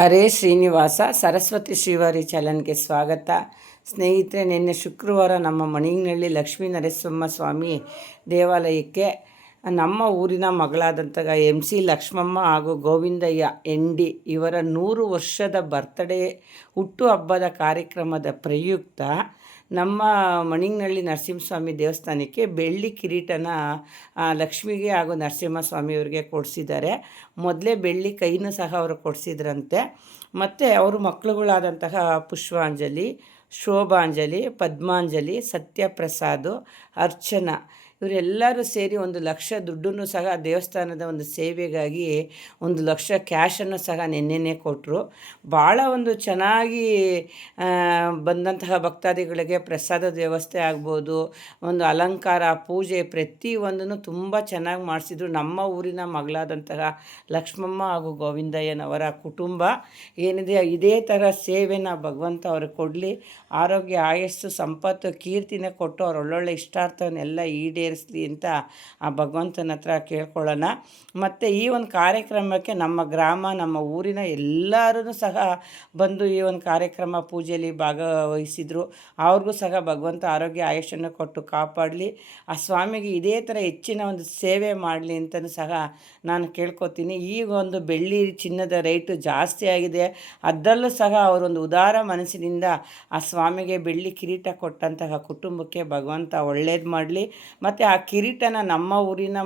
ಹರೇ ಶ್ರೀನಿವಾಸ ಸರಸ್ವತಿ ಶ್ರೀವಾರಿ ಚಾನಲ್ಗೆ ಸ್ವಾಗತ. ಸ್ನೇಹಿತರೆ, ನಿನ್ನೆ ಶುಕ್ರವಾರ ನಮ್ಮ ಮಣಿಗ್ನಳ್ಳಿ ಲಕ್ಷ್ಮೀ ನರಸಿಂಹ ಸ್ವಾಮಿ ದೇವಾಲಯಕ್ಕೆ ನಮ್ಮ ಊರಿನ ಮಗಳಾದಂಥ MC ಲಕ್ಷ್ಮಮ್ಮ ಹಾಗೂ ಗೋವಿಂದಯ್ಯ ND ಇವರ 100 ವರ್ಷದ ಬರ್ತ್ಡೇ ಹುಟ್ಟುಹಬ್ಬದ ಕಾರ್ಯಕ್ರಮದ ಪ್ರಯುಕ್ತ ನಮ್ಮ ಮಣಿಗ್ನಳ್ಳಿ ನರಸಿಂಹಸ್ವಾಮಿ ದೇವಸ್ಥಾನಕ್ಕೆ ಬೆಳ್ಳಿ ಕಿರೀಟನ ಲಕ್ಷ್ಮಿಗೆ ಹಾಗೂ ನರಸಿಂಹಸ್ವಾಮಿಯವ್ರಿಗೆ ಕೊಡಿಸಿದ್ದಾರೆ. ಮೊದಲೇ ಬೆಳ್ಳಿ ಕೈನೂ ಸಹ ಅವರು ಕೊಡಿಸಿದ್ರಂತೆ. ಮತ್ತು ಅವರು ಮಕ್ಕಳುಗಳಾದಂತಹ ಪುಷ್ಪಾಂಜಲಿ, ಶೋಭಾಂಜಲಿ, ಪದ್ಮಾಂಜಲಿ, ಸತ್ಯಪ್ರಸಾದ್, ಅರ್ಚನಾ ಇವರೆಲ್ಲರೂ ಸೇರಿ 1,00,000 ದುಡ್ಡನ್ನು ಸಹ ದೇವಸ್ಥಾನದ ಒಂದು ಸೇವೆಗಾಗಿ 1,00,000 ಕ್ಯಾಶನ್ನು ಸಹ ನೆನ್ನೆನೇ ಕೊಟ್ಟರು. ಭಾಳ ಒಂದು ಚೆನ್ನಾಗಿ ಬಂದಂತಹ ಭಕ್ತಾದಿಗಳಿಗೆ ಪ್ರಸಾದದ ವ್ಯವಸ್ಥೆ ಆಗ್ಬೋದು, ಒಂದು ಅಲಂಕಾರ, ಪೂಜೆ ಪ್ರತಿಯೊಂದನ್ನು ತುಂಬ ಚೆನ್ನಾಗಿ ಮಾಡಿಸಿದ್ರು. ನಮ್ಮ ಊರಿನ ಮಗಳಾದಂತಹ ಲಕ್ಷ್ಮಮ್ಮ ಹಾಗೂ ಗೋವಿಂದಯ್ಯನವರ ಕುಟುಂಬ ಏನಿದೆ ಇದೇ ಥರ ಸೇವೆನ ಭಗವಂತ ಅವ್ರಿಗೆ ಕೊಡಲಿ. ಆರೋಗ್ಯ, ಆಯಸ್ಸು, ಸಂಪತ್ತು, ಕೀರ್ತಿನ ಕೊಟ್ಟು ಅವ್ರು ಒಳ್ಳೊಳ್ಳೆ ಇಷ್ಟಾರ್ಥವನ್ನೆಲ್ಲ ಈಡೇರಿಸಲಿ ಅಂತ ಆ ಭಗವಂತನ ಹತ್ರ ಕೇಳ್ಕೊಳ್ಳೋಣ. ಮತ್ತು ಈ ಒಂದು ಕಾರ್ಯಕ್ರಮಕ್ಕೆ ನಮ್ಮ ಗ್ರಾಮ, ನಮ್ಮ ಊರಿನ ಎಲ್ಲರೂ ಸಹ ಬಂದು ಈ ಒಂದು ಕಾರ್ಯಕ್ರಮ ಪೂಜೆಯಲ್ಲಿ ಭಾಗವಹಿಸಿದರು. ಅವ್ರಿಗೂ ಸಹ ಭಗವಂತ ಆರೋಗ್ಯ ಆಯುಷ್ಯನ್ನು ಕೊಟ್ಟು ಕಾಪಾಡಲಿ. ಆ ಸ್ವಾಮಿಗೆ ಇದೇ ಥರ ಹೆಚ್ಚಿನ ಒಂದು ಸೇವೆ ಮಾಡಲಿ ಅಂತಲೂ ಸಹ ನಾನು ಕೇಳ್ಕೊತೀನಿ. ಈಗ ಒಂದು ಬೆಳ್ಳಿ ಚಿನ್ನದ ರೇಟು ಜಾಸ್ತಿ ಆಗಿದೆ. ಅದರಲ್ಲೂ ಸಹ ಅವರೊಂದು ಉದಾರ ಮನಸ್ಸಿನಿಂದ ಆ ಸ್ವಾಮಿಗೆ ಬೆಳ್ಳಿ ಕಿರೀಟ ಕೊಟ್ಟಂತಹ ಕುಟುಂಬಕ್ಕೆ ಭಗವಂತ ಒಳ್ಳೇದು ಮಾಡಲಿ. ಮತ್ತು ಆ ಕಿರೀಟನ ನಮ್ಮ ಊರಿನ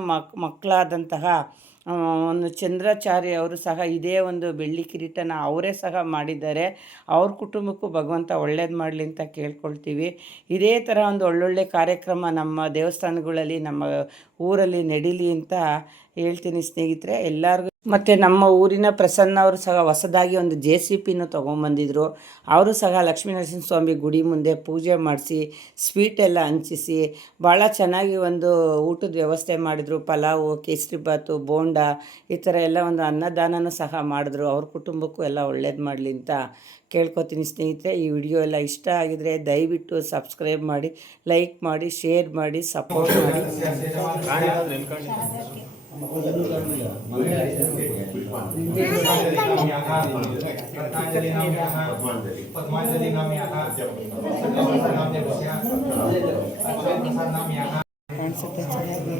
ಮಕ್ಕಳಾದಂತಹ ಒಂದು ಚಂದ್ರಾಚಾರ್ಯ ಅವರು ಸಹ ಇದೇ ಒಂದು ಬೆಳ್ಳಿ ಕಿರೀಟನ ಅವರೇ ಸಹ ಮಾಡಿದ್ದಾರೆ. ಅವ್ರ ಕುಟುಂಬಕ್ಕೂ ಭಗವಂತ ಒಳ್ಳೇದು ಮಾಡಲಿ ಅಂತ ಕೇಳ್ಕೊಳ್ತೀವಿ. ಇದೇ ಥರ ಒಂದು ಒಳ್ಳೊಳ್ಳೆ ಕಾರ್ಯಕ್ರಮ ನಮ್ಮ ದೇವಸ್ಥಾನಗಳಲ್ಲಿ, ನಮ್ಮ ಊರಲ್ಲಿ ನಡೀಲಿ ಅಂತ ಹೇಳ್ತೀನಿ ಸ್ನೇಹಿತರೆ ಎಲ್ಲರಿಗೂ. ಮತ್ತು ನಮ್ಮ ಊರಿನ ಪ್ರಸನ್ನ ಅವರು ಸಹ ಹೊಸದಾಗಿ ಒಂದು JCPನೂ ತೊಗೊಂಬಂದಿದ್ರು. ಅವರು ಸಹ ಲಕ್ಷ್ಮೀ ನರಸಿಂಹಸ್ವಾಮಿ ಗುಡಿ ಮುಂದೆ ಪೂಜೆ ಮಾಡಿಸಿ ಸ್ವೀಟೆಲ್ಲ ಹಂಚಿಸಿ ಭಾಳ ಚೆನ್ನಾಗಿ ಒಂದು ಊಟದ ವ್ಯವಸ್ಥೆ ಮಾಡಿದ್ರು. ಪಲಾವು, ಕೇಸರಿಬಾತು, ಬೋಂಡ ಈ ಥರ ಎಲ್ಲ ಒಂದು ಅನ್ನದಾನನೂ ಸಹ ಮಾಡಿದ್ರು. ಅವ್ರ ಕುಟುಂಬಕ್ಕೂ ಎಲ್ಲ ಒಳ್ಳೇದು ಮಾಡಲಿ ಅಂತ ಕೇಳ್ಕೊತೀನಿ ಸ್ನೇಹಿತರೆ. ಈ ವಿಡಿಯೋ ಎಲ್ಲ ಇಷ್ಟ ಆಗಿದರೆ ದಯವಿಟ್ಟು ಸಬ್ಸ್ಕ್ರೈಬ್ ಮಾಡಿ, ಲೈಕ್ ಮಾಡಿ, ಶೇರ್ ಮಾಡಿ, ಸಪೋರ್ಟ್ ಮಾಡಿ. ಕಾಣಿಸುತ್ತೆ ಚೆನ್ನಾಗಿ.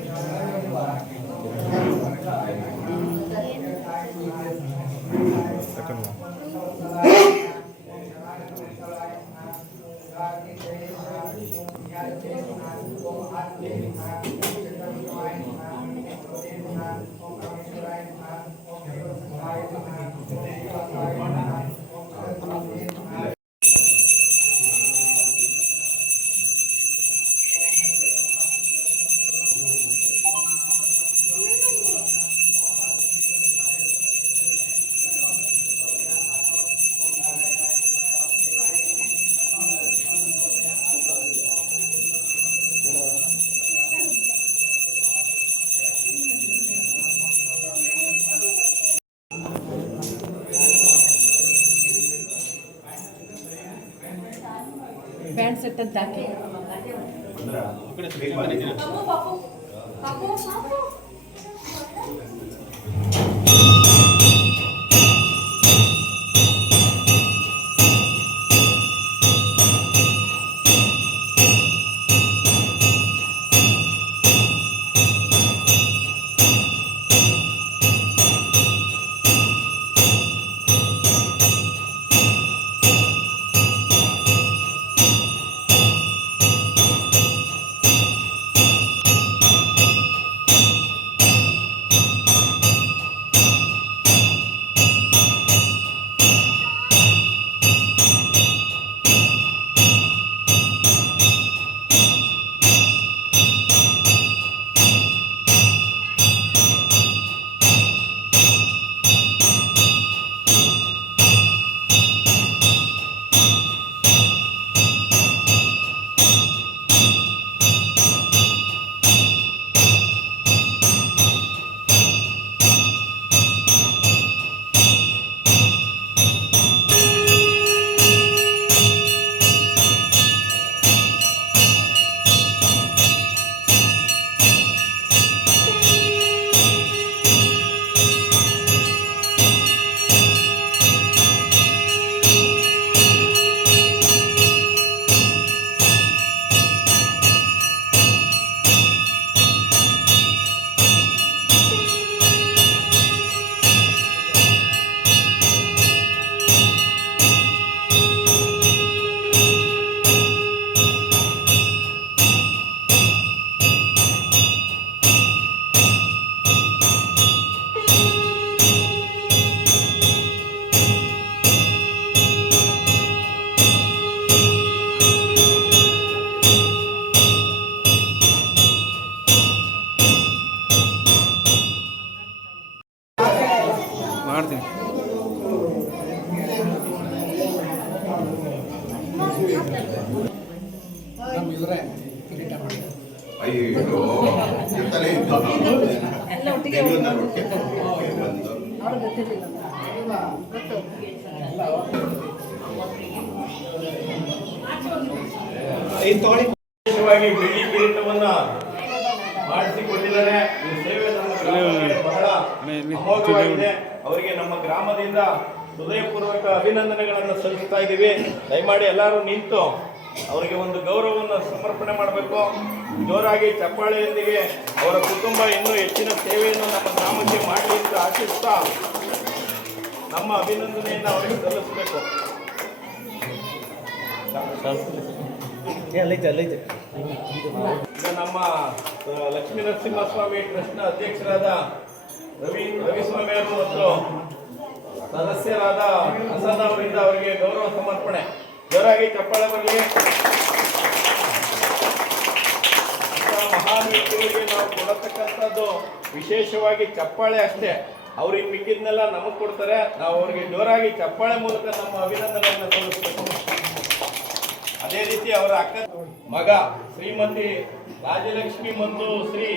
ಪ್ಯಾಂಟ್ ಸೆಟ್ ಅಂತ ಹಾಕಿ ನೋಡಿದ್ರೆ ಕಿರೀಟ ಮಾಡಿದ್ದಾರೆ. ಅಯ್ಯೋ ಜೊತೆಲೇ ಇದ್ದು ವಿಶೇಷವಾಗಿ ಬೆಳ್ಳಿ ಕಿರೀಟವನ್ನ ಮಾಡಿಸಿಕೊಟ್ಟಿದ್ದಾರೆ. ಈ ಸೇವೆ ನಮ್ಮ ಗ್ರಾಮಕ್ಕೆ ಬಹಳ ಅಮೋಘವಾಗಿದೆ. ಅವರಿಗೆ ನಮ್ಮ ಗ್ರಾಮದಿಂದ ಹೃದಯಪೂರ್ವಕ ಅಭಿನಂದನೆಗಳನ್ನು ಸಲ್ಲಿಸ್ತಾ ಇದ್ದೀವಿ. ದಯಮಾಡಿ ಎಲ್ಲರೂ ನಿಂತು ಅವರಿಗೆ ಒಂದು ಗೌರವವನ್ನು ಸಮರ್ಪಣೆ ಮಾಡಬೇಕು. ಜೋರಾಗಿ ಚಪ್ಪಾಳೆಯೊಂದಿಗೆ ಅವರ ಕುಟುಂಬ ಇನ್ನೂ ಹೆಚ್ಚಿನ ಸೇವೆಯನ್ನು ನಮ್ಮ ಗ್ರಾಮಕ್ಕೆ ಮಾಡಲಿ ಅಂತ ಆಶಿಸ್ತಾ ನಮ್ಮ ಅಭಿನಂದನೆಯನ್ನು ಅವರಿಗೆ ಸಲ್ಲಿಸಬೇಕು. ಈಗ ನಮ್ಮ ಲಕ್ಷ್ಮೀ ನರಸಿಂಹಸ್ವಾಮಿ ಟ್ರಸ್ಟ್ನ ಅಧ್ಯಕ್ಷರಾದ ರವಿಸ್ವಾಮಿ ಅವರು ಮತ್ತು ಸದಸ್ಯರಾದ ಪ್ರಸಾದ್ ಅವರಿಂದ ಅವರಿಗೆ ಗೌರವ ಸಮರ್ಪಣೆ. ಜೋರಾಗಿ ಚಪ್ಪಾಳೆ ಬರಲಿ. ಮಹಾನ್ ವ್ಯಕ್ತಿಗಳಿಗೆ ನಾವು ಕೊಡತಕ್ಕಂಥದ್ದು ವಿಶೇಷವಾಗಿ ಚಪ್ಪಾಳೆ ಅಷ್ಟೇ. ಅವ್ರಿಗೆ ಮಿಕ್ಕಿದ್ನೆಲ್ಲ ನಮಗೆ ಕೊಡ್ತಾರೆ. ನಾವು ಅವರಿಗೆ ಜೋರಾಗಿ ಚಪ್ಪಾಳೆ ಮೂಲಕ ನಮ್ಮ ಅಭಿನಂದನೆಯನ್ನು ಸಲ್ಲಿಸಬೇಕು. ಅದೇ ರೀತಿ ಅವರ ಅಕ್ಕ ಮಗ ಶ್ರೀಮತಿ ರಾಜಲಕ್ಷ್ಮಿ ಮತ್ತು ಶ್ರೀ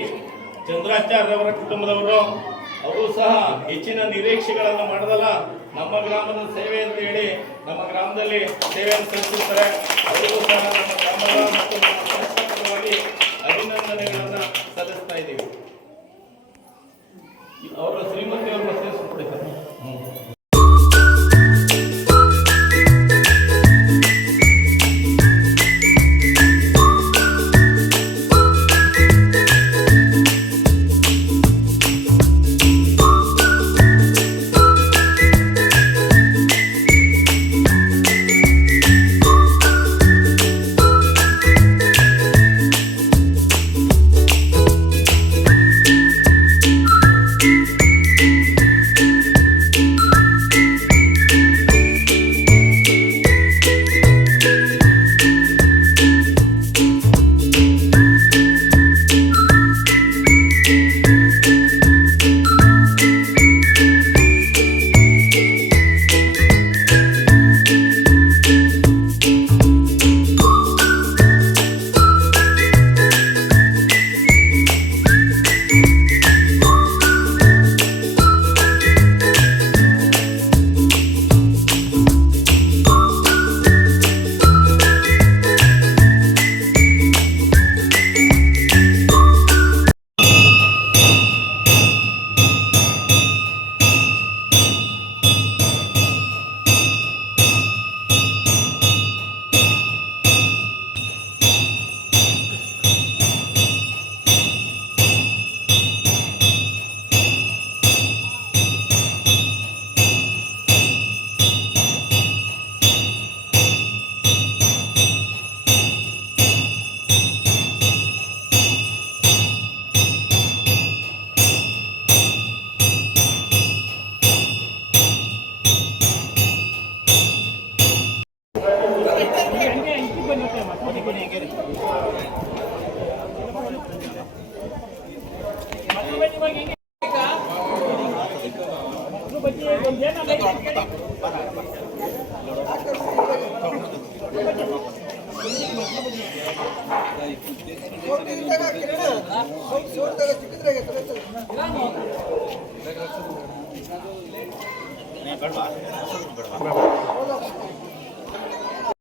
ಚಂದ್ರಾಚಾರ್ಯ ಅವರ ಕುಟುಂಬದವರು ಅವರು ಸಹ ಹೆಚ್ಚಿನ ನಿರೀಕ್ಷೆಗಳನ್ನು ಮಾಡದಲ್ಲ ನಮ್ಮ ಗ್ರಾಮದ ಸೇವೆ ಅಂತ ಹೇಳಿ ನಮ್ಮ ಗ್ರಾಮದಲ್ಲಿ ಸೇವೆಯನ್ನು ಸಲ್ಲಿಸುತ್ತಾರೆ. ಅವರಿಗೂ ಸಹ ನಮ್ಮ ಗ್ರಾಮದ ಮತ್ತು ನಮ್ಮ ಸಂಸ್ಥಾಪಕವಾಗಿ ಅಭಿನಂದನೆಗಳನ್ನು ಸಲ್ಲಿಸ್ತಾ ಇದ್ದೀವಿ. ಅವರ ಶ್ರೀಮತಿ ಅವರು ಸೇರಿಸಿಕೊಡಿದ್ದಾರೆ. ಬೇಡ